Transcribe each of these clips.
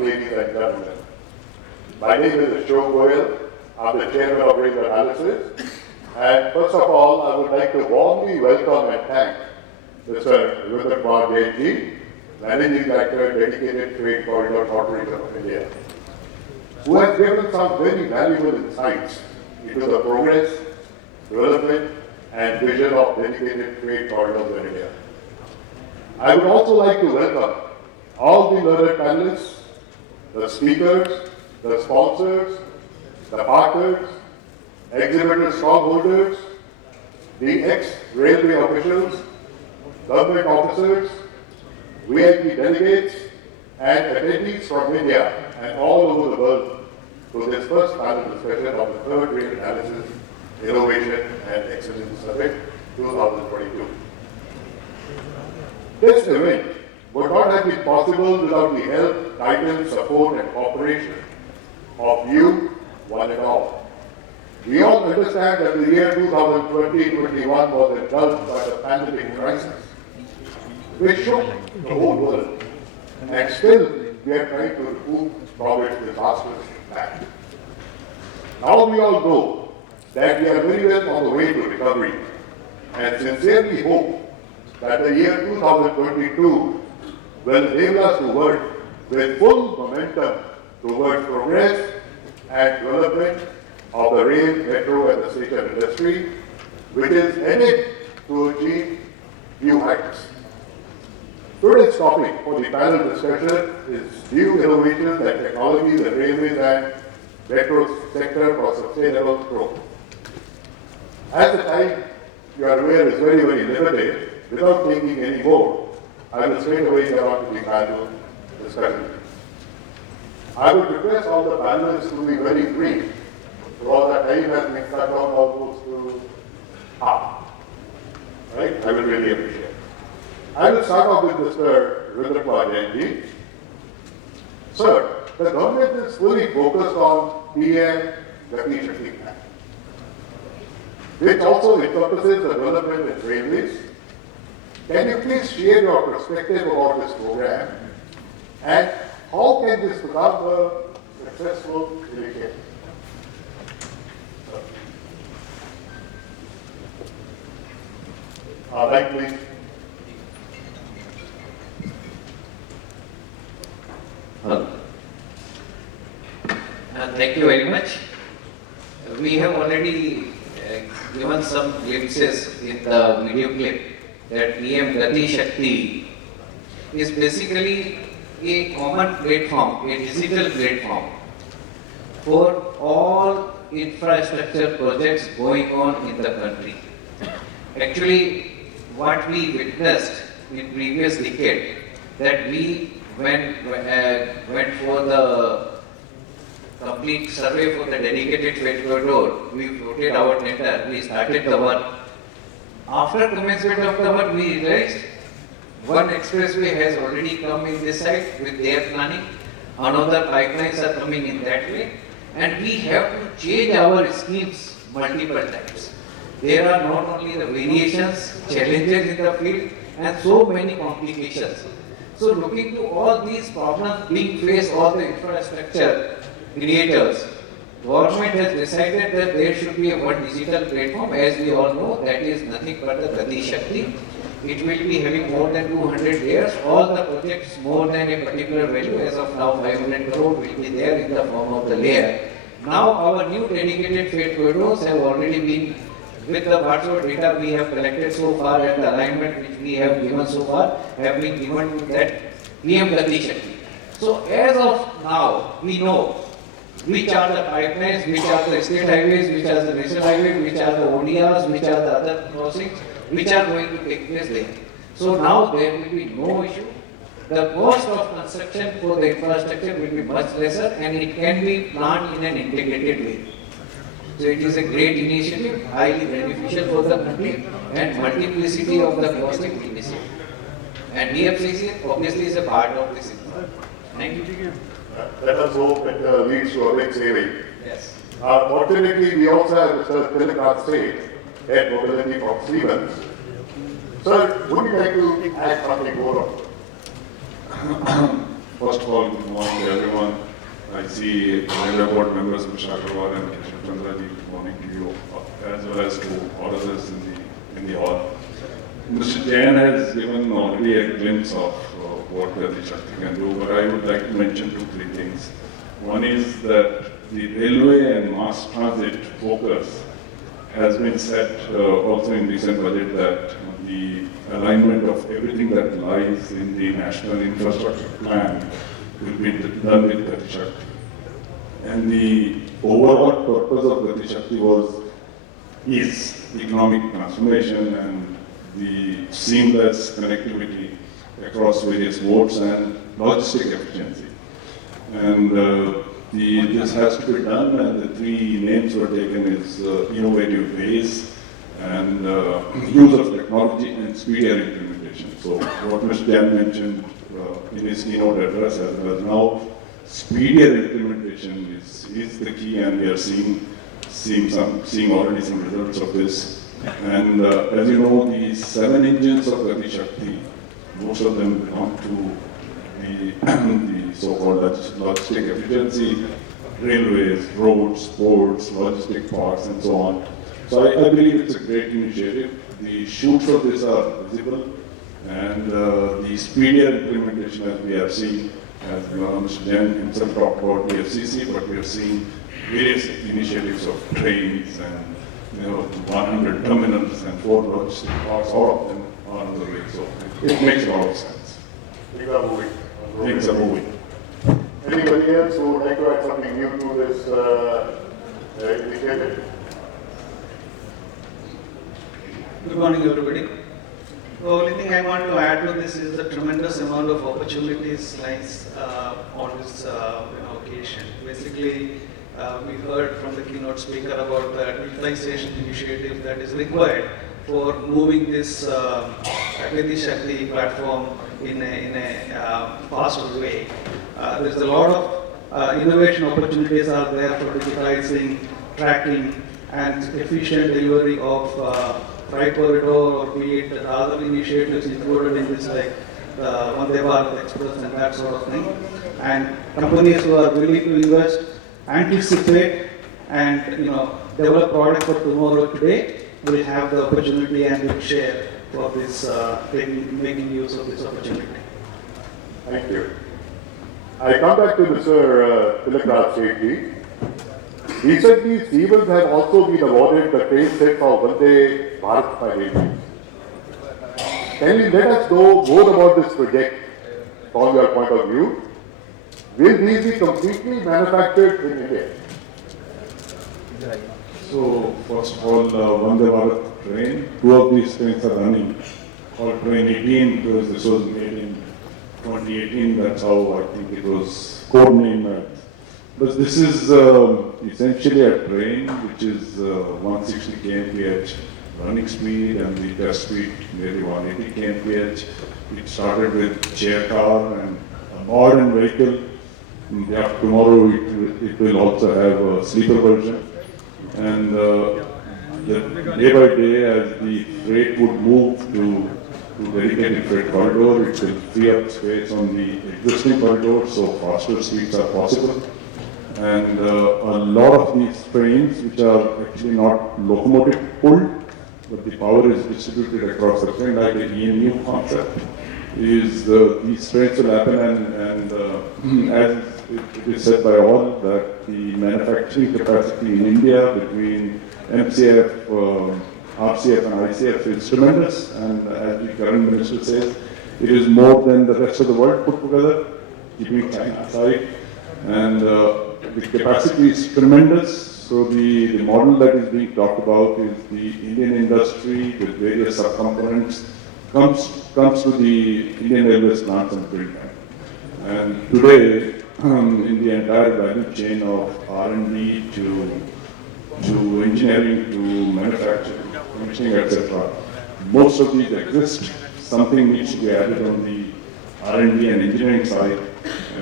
morning, ladies and gentlemen. My name is Ashok Goyal. I'm the chairman of Rail Analysis. And first of all, I would like to warmly welcome and thank Mr. Ravindra Jain, Managing Director, Dedicated Freight Corridor Corporation of India, who has given some very valuable insights into the progress, development, and vision of dedicated freight corridors in India. I would also like to welcome all the learned panelists, the speakers, the sponsors, the partners, exhibitor stockholders, the ex-railway officials, government officers, VIP delegates, and attendees from India and all over the world to this first panel discussion of the third Rail Analysis, Innovation and Excellence Summit 2022. This event would not have been possible without the help, guidance, support, and cooperation of you, one and all. We all understand that the year 2020-21 was engulfed by the pandemic crisis, which shook the whole world, and still we are trying to recoup from its disastrous impact. Now we all know that we are very well on the way to recovery, and sincerely hope that the year 2022 will enable us to work with full momentum towards progress and development of the rail, metro, and the station industry, which is headed to achieve new heights. Today's topic for the panel discussion is new innovations and technologies in railways and metro sector for sustainable growth. As the time you are aware is very, very limited, without taking any more, I will straight away get on to the panel discussion. I would request all the panelists to be very brief, because the time has been cut down almost to half. Right? I will really appreciate it. I will start off with Mr. Ravindra Jain. Sir, the government is fully focused on PM Gati Shakti Plan, which also encompasses the development in railways. Can you please share your perspective about this program and how can this become a successful initiative? Right, please. Thank you very much. We have already given some glimpses in the video clip that PM Gati Shakti is basically a common platform, a digital platform for all infrastructure projects going on in the country. Actually, what we witnessed in previous decade, that we went for the complete survey for the dedicated freight corridor, we floated our tender, we started the work. After commencement of the work, we realized one expressway has already come in this side with their planning, another pipelines are coming in that way, and we have to change our schemes multiple times. There are not only the variations, challenges in the field, and so many complications. So looking to all these problems being faced, all the infrastructure creators, government has decided that there should be a one digital platform. As we all know, that is nothing but the Gati Shakti. It will be having more than 200 layers. All the projects more than a particular value, as of now 500 crore, will be there in the form of the layer. Now our new dedicated freight corridors have already been, with the whatever data we have collected so far and the alignment which we have given so far, have been given to that PM Gati Shakti. So as of now, we know which are the pipelines, which are the state highways, which are the national highways, which are the ODRs, which are the other crossings, which are going to take place there. So now there will be no issue. The cost of construction for the infrastructure will be much lesser and it can be planned in an integrated way. So it is a great initiative, highly beneficial for the country and multiplicity of the costing will be saved. And DFCC obviously is a part of this. Thank you. Let us hope it leads to a big saving. Yes. Fortunately, we also have Mr. Tilak, Head Mobility from Siemens. Sir, would you like to add something more on? First of all, good morning to everyone. I see regular board members, Mr. Agarwal and Shantanu, good morning to you, as well as to all others in the hall. Mr. Jain has given already a glimpse of what Gati Shakti can do, but I would like to mention 2-3 things. One is that the railway and mass transit focus has been set also in recent budget, that the alignment of everything that lies in the national infrastructure plan will be done with Gati Shakti. And the overall purpose of Gati Shakti is economic transformation and the seamless connectivity across various modes and logistic efficiency. And this has to be done, and the 3 names were taken is innovative ways and use of technology and speedier implementation. So what Mr. Jain mentioned in his keynote address as well as now, speedier implementation is the key, and we are seeing already some results of this. And as you know, the 7 engines of Gati Shakti, most of them belong to the so-called logistic efficiency, railways, roads, ports, logistic parks, and so on. So I believe it's a great initiative. The shoots of this are visible, and the speedier implementation, as we have seen, as Mr. Jain himself talked about the FCC, but we have seen various initiatives of trains and 100 terminals and 4 logistic parks, all of them are on the way. So it makes a lot of sense. Things are moving. Things are moving. Anybody else who would like to add something new to this initiative? Good morning, everybody. The only thing I want to add to this is the tremendous amount of opportunities lies on this occasion. Basically, we heard from the keynote speaker about the utilization initiative that is required for moving this Gati Shakti platform in a faster way. There's a lot of innovation opportunities are there for digitizing, tracking, and efficient delivery of freight corridor, or be it other initiatives included in this, like Vande Bharat Express and that sort of thing. And companies who are willing to invest, anticipate, and develop product for tomorrow today will have the opportunity and will share for this making use of this opportunity. Thank you. I come back to Mr. Tilak Safety. Recently, Siemens have also been awarded the train set for Vande Bharat by Railways. Can you let us know more about this project from your point of view? Will these be completely manufactured in India? So, first of all, Vande Bharat train, 2 of these trains are running, called Train 18, because this was made in 2018, that's how I think it was codenamed. But this is essentially a train which is 160 kmph running speed, and the test speed nearly 180 kmph. It started with chair car and a modern vehicle. After tomorrow, it will also have a sleeper version. And day by day, as the freight would move to dedicated freight corridor, it will free up space on the existing corridor, so faster speeds are possible. And a lot of these trains, which are actually not locomotive pulled, but the power is distributed across the train, like the EMU concept, is these trains will happen, and as it is said by all, that the manufacturing capacity in India between MCF, RCF and ICF is tremendous, and as the current minister says, it is more than the rest of the world put together, keeping China aside, and the capacity is tremendous. So the model that is being talked about is the Indian industry with various subcomponents comes to the Indian Railways plants and build them. And today, in the entire value chain of R&D to engineering to manufacturing, commissioning, etc., most of these exist. Something needs to be added on the R&D and engineering side,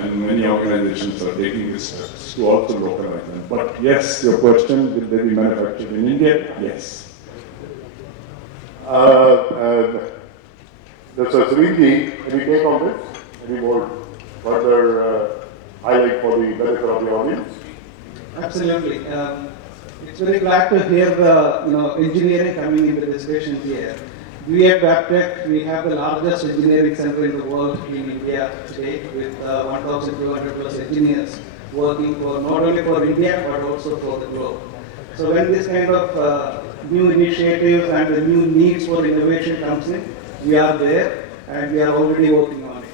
and many organizations are taking these steps to also localize them. But yes, your question, will they be manufactured in India? Yes. Mr. Sunil, any take on this? Any more further highlight for the benefit of the audience? Absolutely. It's very glad to hear the engineering coming into the discussion here. We at Wabtec, we have the largest engineering center in the world in India today with 1,200 plus engineers working for not only for India but also for the globe. So when this kind of new initiatives and the new needs for innovation comes in, we are there and we are already working on it.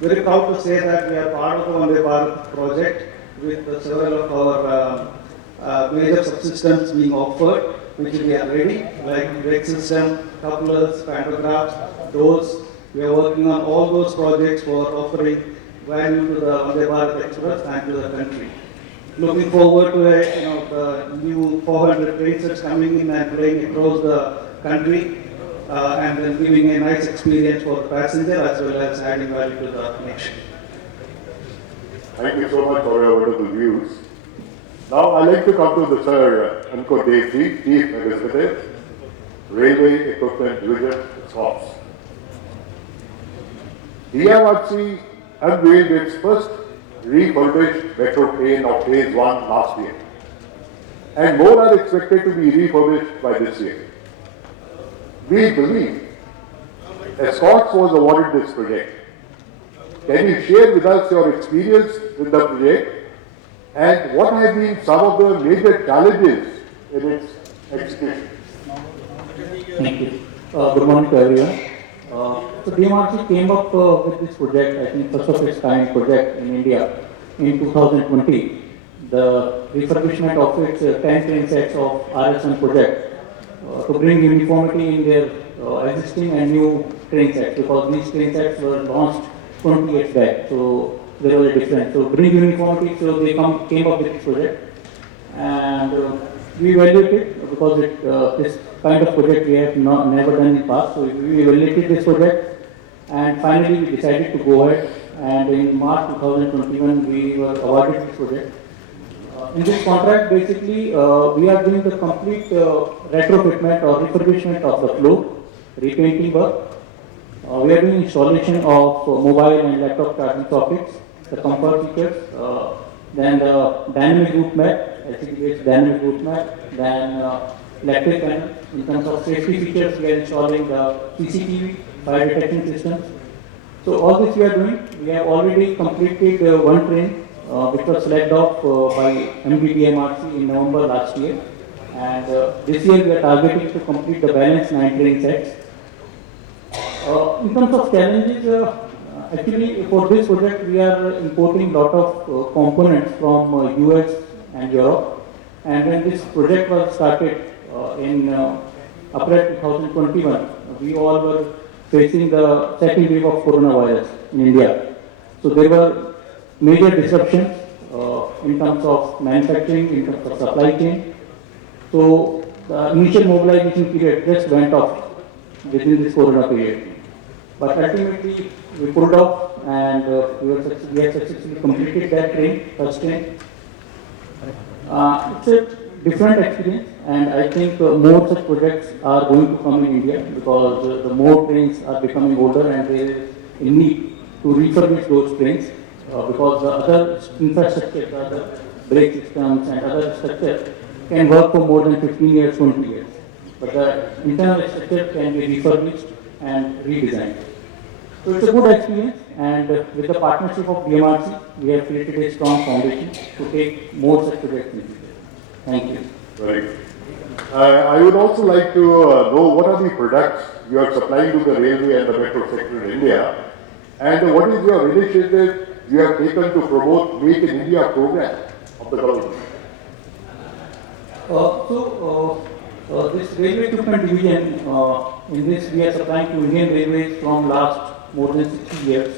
Very proud to say that we are part of the Vande Bharat project with several of our major subsystems being offered, which we are ready, like brake system, couplers, pantographs, doors. We are working on all those projects for offering value to the Vande Bharat Express and to the country. Looking forward to the new 400 train sets coming in and playing across the country and then giving a nice experience for the passenger as well as adding value to the nation. Thank you so much for your wonderful views. Now I'd like to come to the Sir Anko Devji, Chief Executive, Railway Equipment Division, SCOPS. DMRC unveiled its first refurbished metro train of Phase 1 last year, and more are expected to be refurbished by this year. We believe SCOPS was awarded this project. Can you share with us your experience with the project and what have been some of the major challenges in its execution? Thank you. Good morning to everyone. So DMRC came up with this project, I think first of its kind project in India in 2020. The refurbishment of its 10 train sets of RS1 project to bring uniformity in their existing and new train sets, because these train sets were launched 20 years back. So there was a difference. So bring uniformity, so they came up with this project, and we evaluated it because this kind of project we have never done in the past. So we evaluated this project, and finally we decided to go ahead. And in March 2021, we were awarded this project. In this contract, basically, we are doing the complete retrofitment or refurbishment of the floor, repainting work. We are doing installation of mobile and laptop charging sockets, the comfort features, then the dynamic route map, LCD-based dynamic route map, then electric panel. In terms of safety features, we are installing the CCTV, fire detection systems. So all this we are doing. We have already completed one train, which was selected off by MDBMRC in November last year. And this year we are targeting to complete the balance 9 train sets. In terms of challenges, actually for this project we are importing lot of components from US and Europe. And when this project was started in April 2021, we all were facing the second wave of coronavirus in India. So there were major disruptions in terms of manufacturing, in terms of supply chain. So the initial mobilization period just went off within this corona period. But ultimately we pulled off, and we have successfully completed that train, first train. It's a different experience, and I think more such projects are going to come in India, because the more trains are becoming older and there is a need to refurbish those trains, because the other infrastructure, the other brake systems and other structure can work for more than 15 years, 20 years. But the internal structure can be refurbished and redesigned. So it's a good experience, and with the partnership of BMRC, we have created a strong foundation to take more such projects in the future. Thank you. Very good. I would also like to know what are the products you are supplying to the railway and the metro sector in India, and what is your initiative you have taken to promote Make in India program of the government? This railway equipment division, in this we are supplying to Indian Railways from last more than 60 years.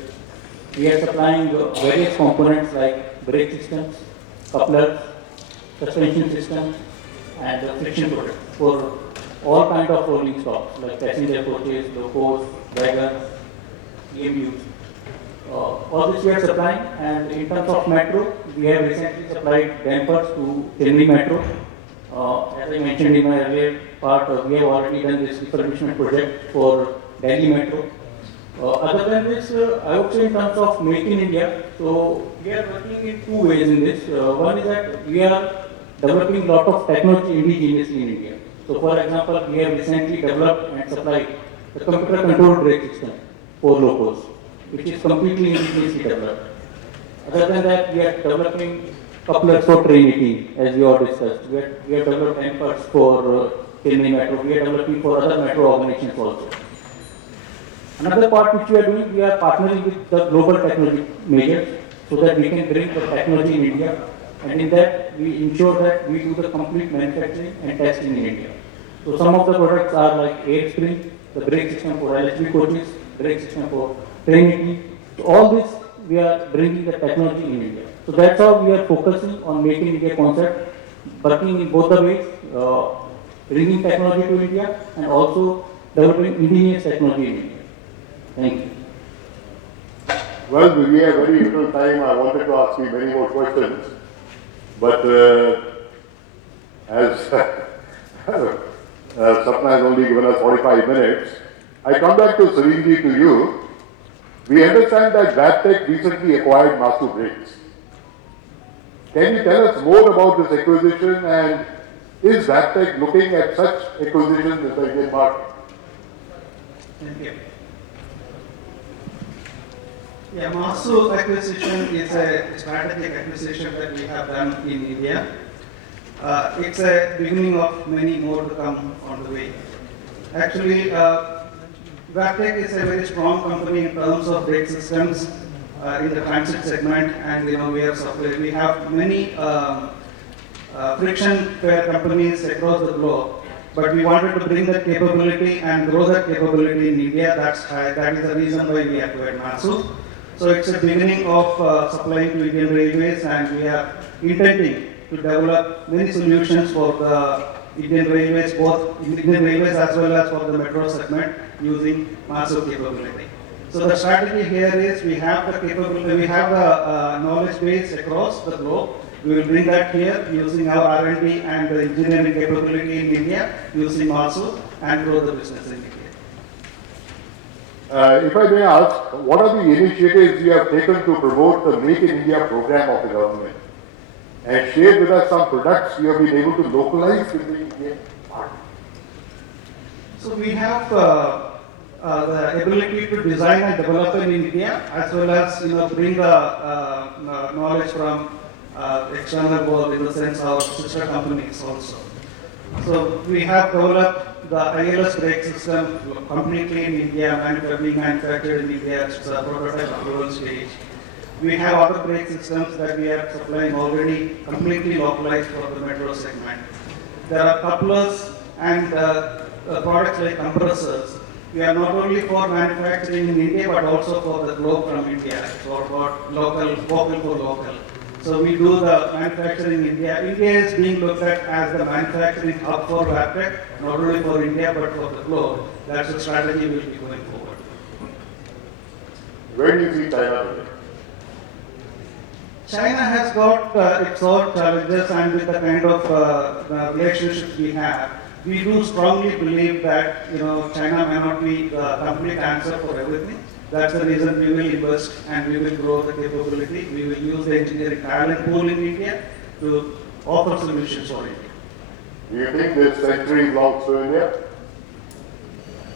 We are supplying various components like brake systems, couplers, suspension systems, and friction products for all kinds of rolling stocks like passenger coaches, locos, wagons, EMUs. All this we are supplying, and in terms of metro, we have recently supplied dampers to Chennai Metro. As I mentioned in my earlier part, we have already done this refurbishment project for Delhi Metro. Other than this, I would say in terms of Make in India, so we are working in two ways in this. One is that we are developing a lot of technology indigenously in India. So for example, we have recently developed and supplied the computer controlled brake system for locos, which is completely indigenously developed. Other than that, we are developing couplers for train eating, as we all discussed. We have developed dampers for Chennai Metro. We are developing for other metro organizations also. Another part which we are doing, we are partnering with the global technology majors so that we can bring the technology in India, and in that we ensure that we do the complete manufacturing and testing in India. So some of the products are like air spring, the brake system for LHV coaches, brake system for train eating. So all this we are bringing the technology in India. So that's how we are focusing on making India concept, working in both the ways, bringing technology to India and also developing indigenous technology in India. Thank you. Well, we have very little time. I wanted to ask you many more questions, but as Sapna has only given us 45 minutes, I come back to Sunil to you. We understand that Wabtec recently acquired Masu Brakes. Can you tell us more about this acquisition, and is Wabtec looking at such acquisitions in the Indian market? Thank you. Yeah, Masu acquisition is a strategic acquisition that we have done in India. It's a beginning of many more to come on the way. Actually, Wabtec is a very strong company in terms of brake systems in the transit segment, and we have many friction repair companies across the globe. But we wanted to bring that capability and grow that capability in India. That is the reason why we acquired Masu. So it's a beginning of supplying to Indian Railways, and we are intending to develop many solutions for the Indian Railways, both Indian Railways as well as for the metro segment, using Masu capability. So the strategy here is we have the capability, we have the knowledge base across the globe. We will bring that here using our R&D and the engineering capability in India, using Masu, and grow the business in India. If I may ask, what are the initiatives you have taken to promote the Make in India program of the government? And share with us some products you have been able to localize in the Indian market. So we have the ability to design and develop in India, as well as bring the knowledge from external world, in the sense our sister companies also. So we have developed the ILS brake system completely in India, being manufactured in India. It's a prototype approval stage. We have other brake systems that we are supplying already completely localized for the metro segment. There are couplers and products like compressors. We are not only for manufacturing in India, but also for the globe from India, for local, vocal for local. So we do the manufacturing in India. India is being looked at as the manufacturing hub for Wabtec, not only for India, but for the globe. That's the strategy we'll be going forward. Where do you see China today? China has got its own challenges, and with the kind of relationships we have, we do strongly believe that China may not be the complete answer for everything. That's the reason we will invest and we will grow the capability. We will use the engineering talent pool in India to offer solutions for India. Do you think this century belongs to India?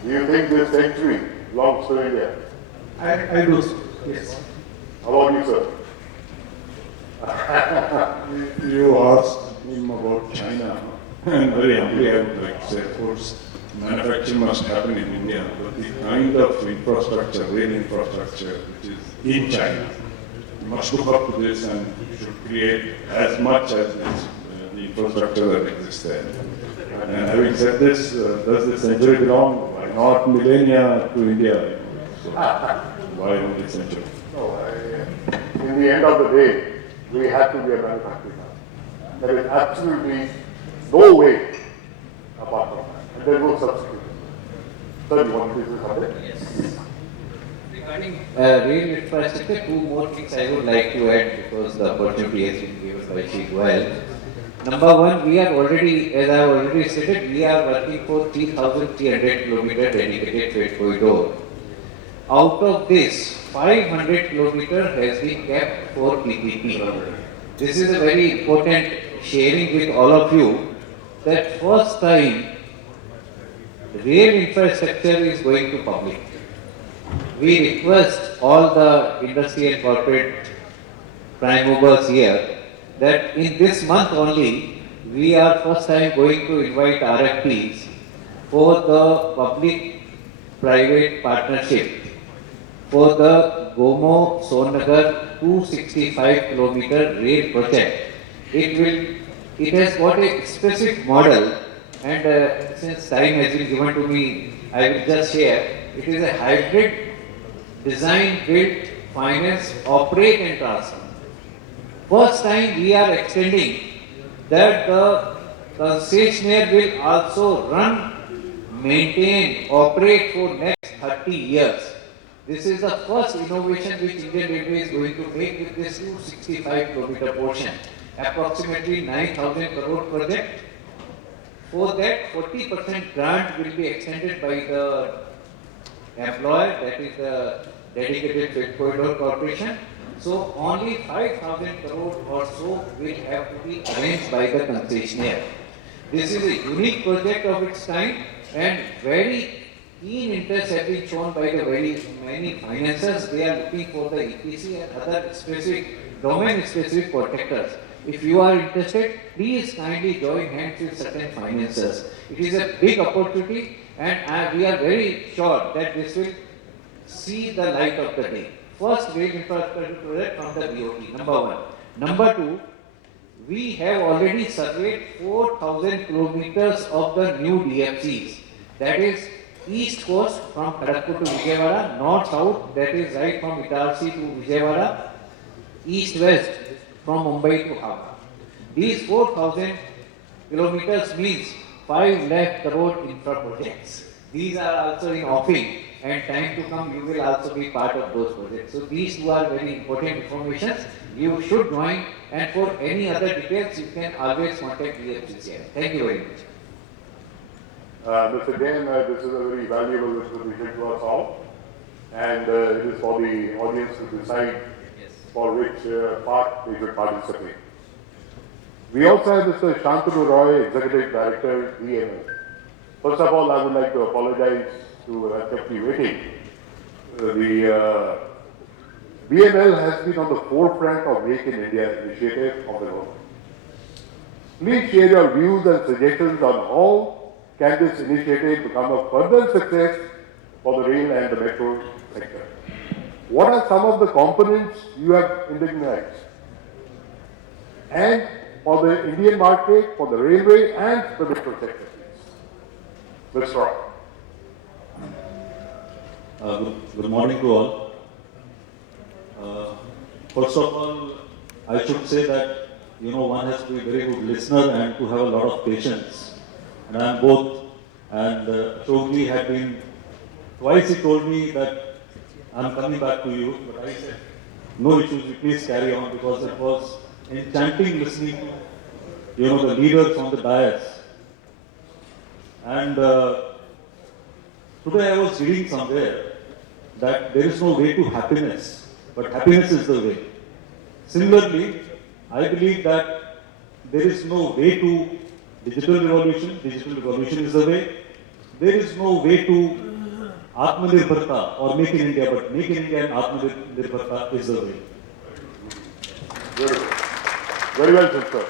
Do you think this century belongs to India? I do so, yes. How about you, sir? You asked him about China, and very humbly I would like to say, of course, manufacturing must happen in India, but the kind of infrastructure, rail infrastructure, which is in China, you must look up to this and should create as much as this, the infrastructure that exists there. And having said this, does the century belong? Why not millennia to India? So, why only century? No, in the end of the day, we have to be a manufacturing hub. There is absolutely no way apart from that. And there is no substitute. Sir, you want to say something? Yes. Regarding rail infrastructure, two more things I would like to add, because the opportunity has been given by Shri Goyal. Number one, we are already, as I have already stated, we are working for 3,300 km dedicated freight corridor. Out of this, 500 kilometer has been kept for PPP. This is a very important sharing with all of you that first time rail infrastructure is going to public. We request all the industry and corporate prime movers here that in this month only we are first time going to invite RFPs for the public-private partnership for the Gomo-Sonnagar 265 kilometer rail project. It has got a specific model, and since time has been given to me, I will just share. It is a hybrid design, build, finance, operate and transfer. First time we are extending that the concessionaire will also run, maintain, operate for next 30 years. This is the first innovation which Indian Railway is going to make with this 265 kilometer portion, approximately 9,000 crore project. For that, 40% grant will be extended by the employer, that is the dedicated freight corridor corporation. So only 5,000 crore or so will have to be arranged by the concessionaire. This is a unique project of its kind, and very keen interest has been shown by the very many financiers. They are looking for the EPC and other specific, domain-specific contractors. If you are interested, please kindly join hands with certain financiers. It is a big opportunity, and we are very sure that this will see the light of the day. First rail infrastructure project from the BOT, number one. Number two, we have already surveyed 4,000 kilometers of the new DFCs. That is east coast from Kharagpur to Vijayawada, north-south, that is right from Itarsi to Vijayawada, east-west from Mumbai to Howrah. These 4,000 kilometers means 5 lakh crore infra projects. These are also in offing, and time to come you will also be part of those projects. So these two are very important information. You should join, and for any other details you can always contact DFCCI. Thank you very much. Mr. Jain, this is a very valuable information to us all, and it is for the audience to decide for which part they should participate. We also have Mr. Shantanu Roy, Executive Director, BEML. First of all, I would like to apologize to kept you waiting. The BEML has been on the forefront of Make in India initiative of the government. Please share your views and suggestions on how can this initiative become a further success for the rail and the metro sector. What are some of the components you have indigenized? And for the Indian market, for the railway and the metro sector, please. Mr. Roy. Good morning to all. First of all, I should say that, one has to be a very good listener and to have a lot of patience. And I am both. And Ashok had been, twice he told me that I am coming back to you, but I said, no issues, you please carry on, because it was enchanting listening to, the leaders on the dais. And today I was reading somewhere that there is no way to happiness, but happiness is the way. Similarly, I believe that there is no way to digital revolution is the way. There is no way to Atmanirbharta or Make in India, but Make in India and Atmanirbharta is the way. Beautiful. Very well said, sir.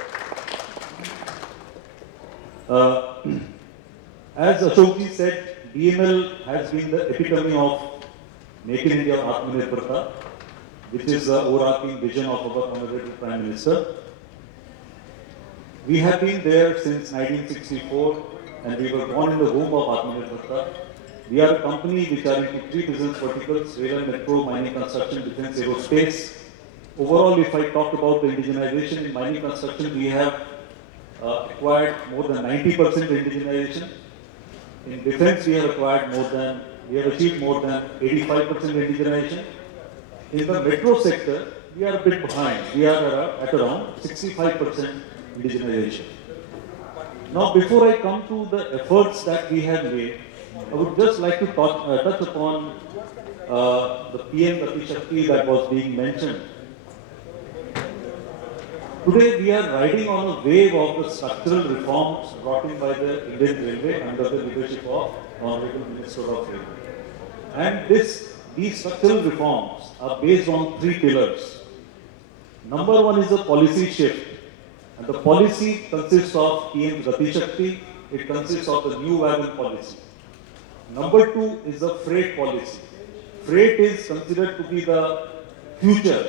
As Ashok said, BEML has been the epitome of Make in India or Atmanirbharta, which is the overarching vision of our Honorable Prime Minister. We have been there since 1964, and we were born in the womb of Atmanirbharta. We are a company which are into 3 business verticals: rail and metro, mining, construction, defense, aerospace. Overall, if I talk about the indigenization in mining construction, we have acquired more than 90% indigenization. In defense, we have achieved more than 85% indigenization. In the metro sector, we are a bit behind. We are at around 65% indigenization. Now, before I come to the efforts that we have made, I would just like to touch upon the PM Gati Shakti that was being mentioned. Today we are riding on a wave of the structural reforms brought in by the Indian Railway under the leadership of Honorable Minister of Railway. And these structural reforms are based on three pillars. Number one is the policy shift. And the policy consists of PM Gati Shakti, it consists of the new wagon policy. Number two is the freight policy. Freight is considered to be the future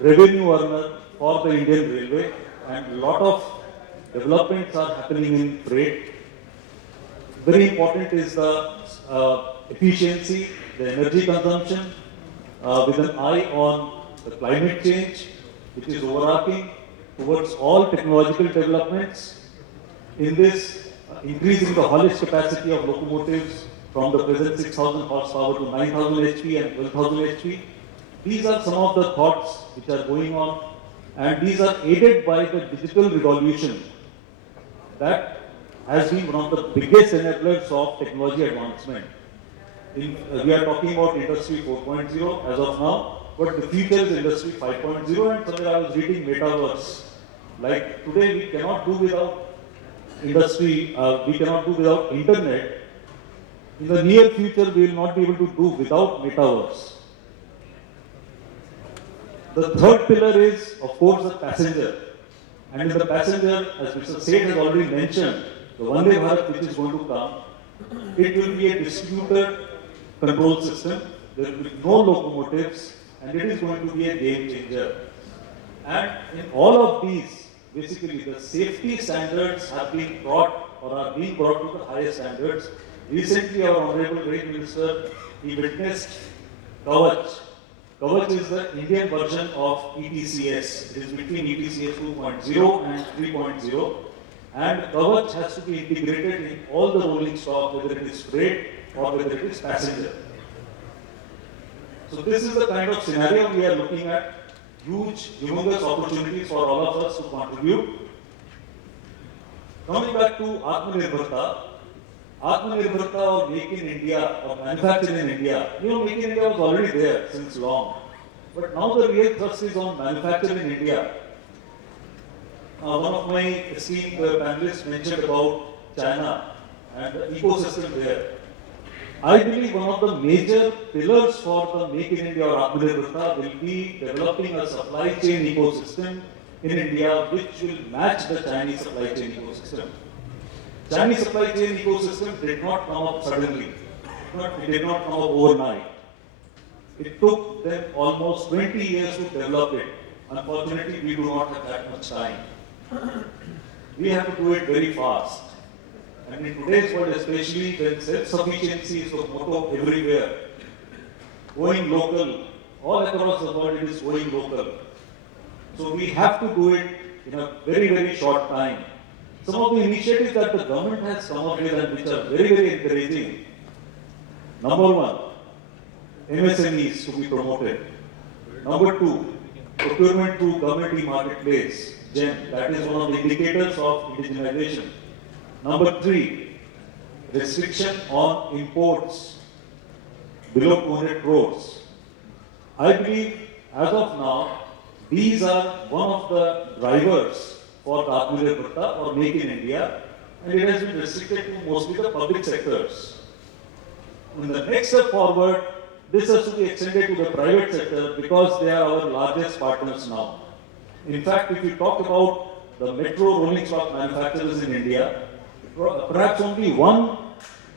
revenue earner for the Indian Railway, and a lot of developments are happening in freight. Very important is the efficiency, the energy consumption, with an eye on the climate change, which is overarching towards all technological developments. In this, increasing the haulage capacity of locomotives from the present 6,000 horsepower to 9,000 HP and 12,000 HP. These are some of the thoughts which are going on, and these are aided by the digital revolution that has been one of the biggest enablers of technology advancement. We are talking about Industry 4.0 as of now, but the future is Industry 5.0, and somewhere I was reading Metaverse. Like today we cannot do without industry, we cannot do without internet. In the near future we will not be able to do without Metaverse. The third pillar is, of course, the passenger. And in the passenger, as Mr. Seth has already mentioned, the Vande Bharat which is going to come, it will be a distributed control system. There will be no locomotives, and it is going to be a game changer. And in all of these, basically the safety standards have been brought or are being brought to the highest standards. Recently, our Honorable Rail Minister, he witnessed Kavach. Kavach is the Indian version of ETCS. It is between ETCS 2.0 and 3.0. And Kavach has to be integrated in all the rolling stock, whether it is freight or whether it is passenger. So this is the kind of scenario we are looking at. Huge, humongous opportunities for all of us to contribute. Coming back to Atmanirbharta or Make in India or Manufacture in India. Make in India was already there since long. But now the real thrust is on Manufacture in India. One of my esteemed panelists mentioned about China and the ecosystem there. I believe one of the major pillars for the Make in India or Atmanirbharta will be developing a supply chain ecosystem in India which will match the Chinese supply chain ecosystem. Chinese supply chain ecosystem did not come up suddenly. It did not come up overnight. It took them almost 20 years to develop it. Unfortunately, we do not have that much time. We have to do it very fast. And in today's world, especially when self-sufficiency is the motto everywhere, going local, all across the world it is going local. So we have to do it in a very, very short time. Some of the initiatives that the government has come up with and which are very, very encouraging. Number one, MSMEs to be promoted. Number two, procurement through government e-marketplace, Jain, that is one of the indicators of indigenization. Number three, restriction on imports below 200 crores. I believe as of now, these are one of the drivers for the Atmanirbharta or Make in India, and it has been restricted to mostly the public sectors. In the next step forward, this has to be extended to the private sector because they are our largest partners now. In fact, if you talk about the metro rolling stock manufacturers in India, perhaps only one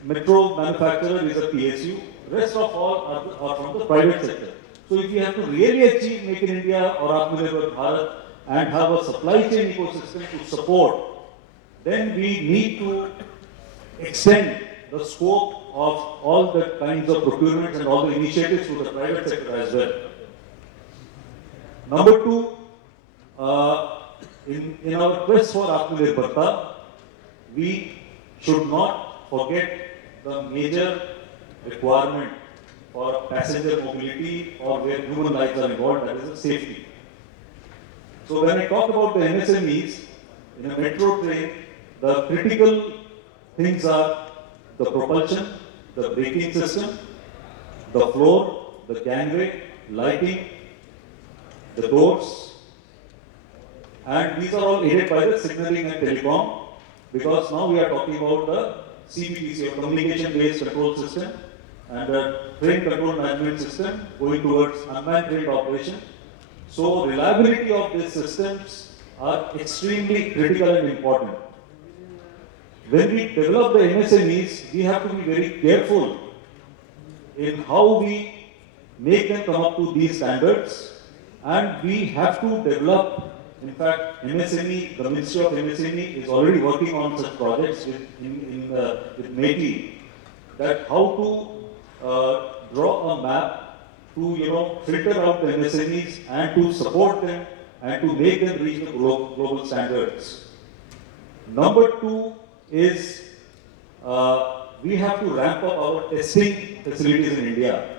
metro manufacturer is a PSU, rest of all are from the private sector. So if you have to really achieve Make in India or Atmanirbhar Bharat and have a supply chain ecosystem to support, then we need to extend the scope of all the kinds of procurements and all the initiatives to the private sector as well. Number two, in our quest for Atmanirbharta, we should not forget the major requirement for passenger mobility or where human lives are involved, that is the safety. So when I talk about the MSMEs, in a metro train, the critical things are the propulsion, the braking system, the floor, the gangway, lighting, the doors, and these are all aided by the signaling and telecom, because now we are talking about the CBTC, or communication-based control system, and the train control management system going towards unmanned train operation. So reliability of these systems are extremely critical and important. When we develop the MSMEs, we have to be very careful in how we make them come up to these standards, and we have to develop. In fact, MSME, the Ministry of MSME is already working on such projects with METI, that how to draw a map to filter out the MSMEs and to support them and to make them reach the global standards. Number two is we have to ramp up our testing facilities in India.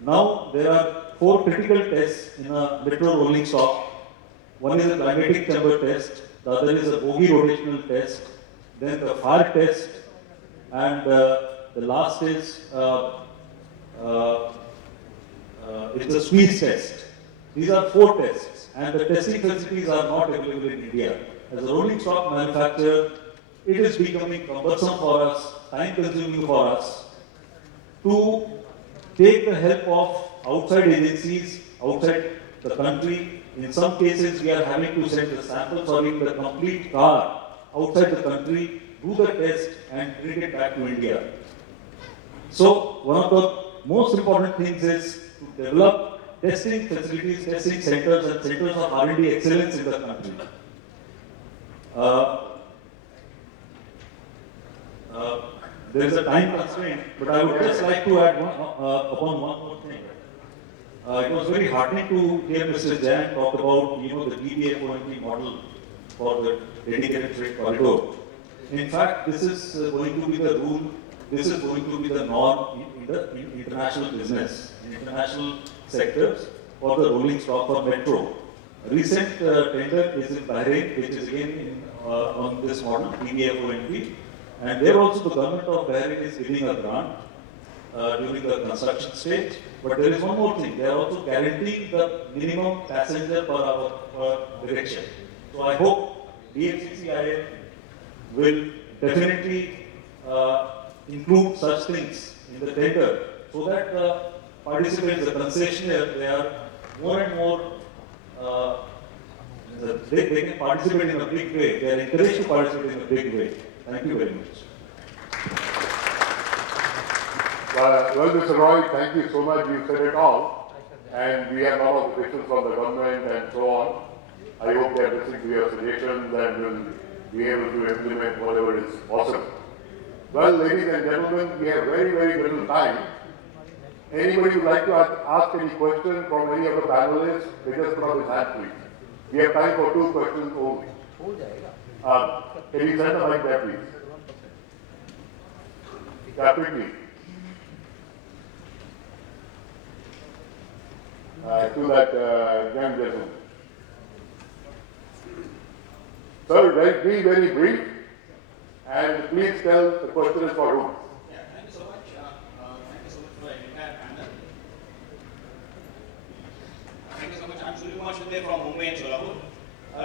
Now there are 4 critical tests in a metro rolling stock. One is a climatic chamber test, the other is a bogie rotational test, then the fire test, and the last is it's a squeeze test. These are 4 tests, and the testing facilities are not available in India. As a rolling stock manufacturer, it is becoming cumbersome for us, time consuming for us, to take the help of outside agencies, outside the country. In some cases, we are having to send the samples or even the complete car outside the country, do the test and bring it back to India. So, one of the most important things is to develop testing facilities, testing centers and centers of R&D excellence in the country. There is a time constraint, but I would just like to add upon one more thing. It was very heartening to hear Mr. Jain talk about the DBFOMP model for the dedicated freight corridor. In fact, this is going to be the rule. This is going to be the norm in the international business, in international sectors for the rolling stock for metro. A recent tender is in Bahrain, which is again on this model, DBFOMP. And there also the government of Bahrain is giving a grant during the construction stage. But there is one more thing, they are also guaranteeing the minimum passenger per hour per direction. So I hope DFCCIL will definitely include such things in the tender, so that the participants, the concessionaires, they are more and more, they can participate in a big way. They are encouraged to participate in a big way. Thank you very much. Well, Mr. Roy, thank you so much. You said it all. And we have a lot of officials from the government and so on. I hope they are listening to your suggestions and will be able to implement whatever is possible. Well, ladies and gentlemen, we have very, very little time. Anybody would like to ask any question from any of the panelists, they just put up his hand, please. We have time for 2 questions only. Can you send the mic there, please? Yeah, quickly. To that young gentleman. Sir, be very brief, and please tell the question is for whom. Yeah, thank you so much. Thank you so much for the entire panel. Thank you so much. I'm Kumar from Mumbai and Solapur.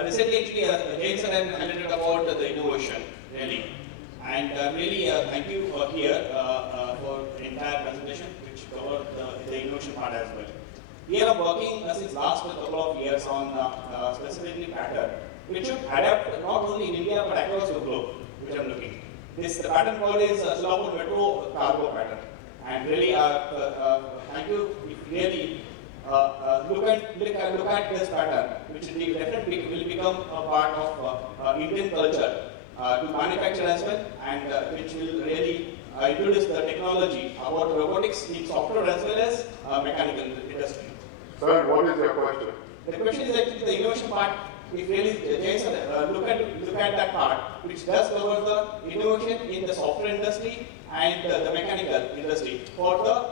Recently, actually, Jain sir has highlighted about the innovation, really. And really, thank you here for the entire presentation, which covered the innovation part as well. We are working since last couple of years on specifically pattern, which should adapt not only in India but across the globe, which I'm looking. The pattern called is Solapur Metro Cargo Pattern. And really, thank you. Really look at this pattern, which definitely will become a part of Indian culture to manufacture as well, and which will really introduce the technology about robotics in software as well as mechanical industry. Sir, what is your question? The question is actually the innovation part. If really look at that part, which does cover the innovation in the software industry and the mechanical industry for the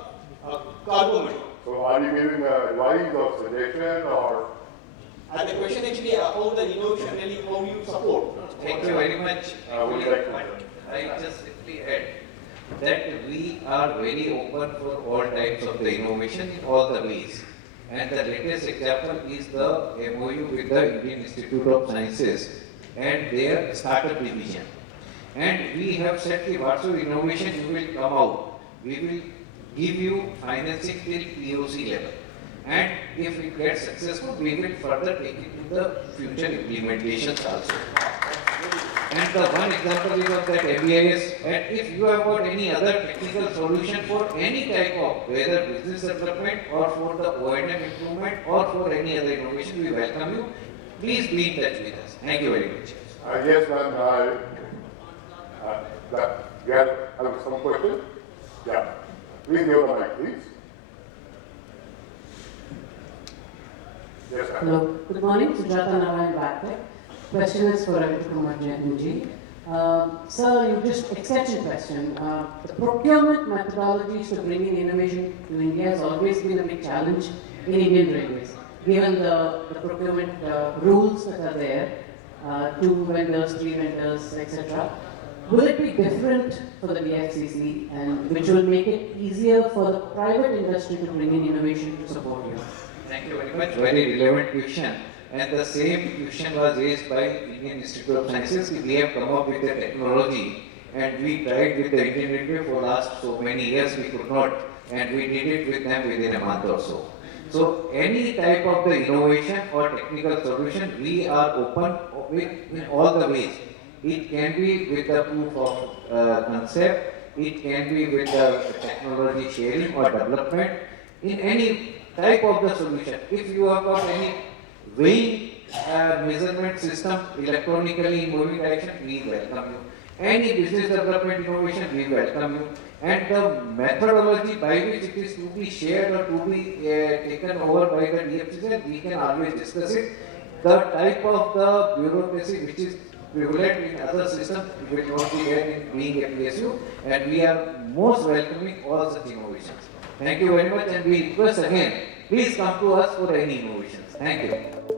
cargo metro. So are you giving advice or suggestion or? And the question actually how the innovation really, how you support. Thank you very much. Would you like to? I just simply add, that we are very open for all types of the innovation in all the ways. And the latest example is the MOU with the Indian Institute of Sciences and their startup division. And we have said that whatsoever innovation you will come out, we will give you financing till POC level. And if it gets successful, we will further take it to the future implementations also. And the one example is of that MBIS. And if you have got any other technical solution for any type of, whether business development or for the O&M improvement or for any other innovation, we welcome you. Please be in touch with us. Thank you very much. Yes, ma'am. You have some question? Yeah. Please give the mic, please. Yes, ma'am. Hello, good morning, Sujata Narayan Wabtec. Question is for Ravindra Kumar Jain. Sir, you just extension question. The procurement methodologies to bring in innovation to India has always been a big challenge in Indian Railways, given the procurement rules that are there, 2 vendors, 3 vendors, etc. Will it be different for the DFCC, and which will make it easier for the private industry to bring in innovation to support you? Thank you very much. Very relevant question. And the same question was raised by Indian Institute of Sciences. We have come up with a technology, and we tried with the Indian Railway for last so many years. We could not, and we did it with them within a month or so. So any type of the innovation or technical solution, we are open with in all the ways. It can be with the proof of concept, it can be with the technology sharing or development, in any type of the solution. If you have got any weighing measurement system electronically in moving direction, we welcome you. Any business development innovation, we welcome you. And the methodology by which it is to be shared or to be taken over by the DFCC, we can always discuss it. The type of the bureaucracy which is prevalent in other systems will not be there in being a PSU, and we are most welcoming all such innovations. Thank you very much, and we request again, please come to us for any innovations. Thank you.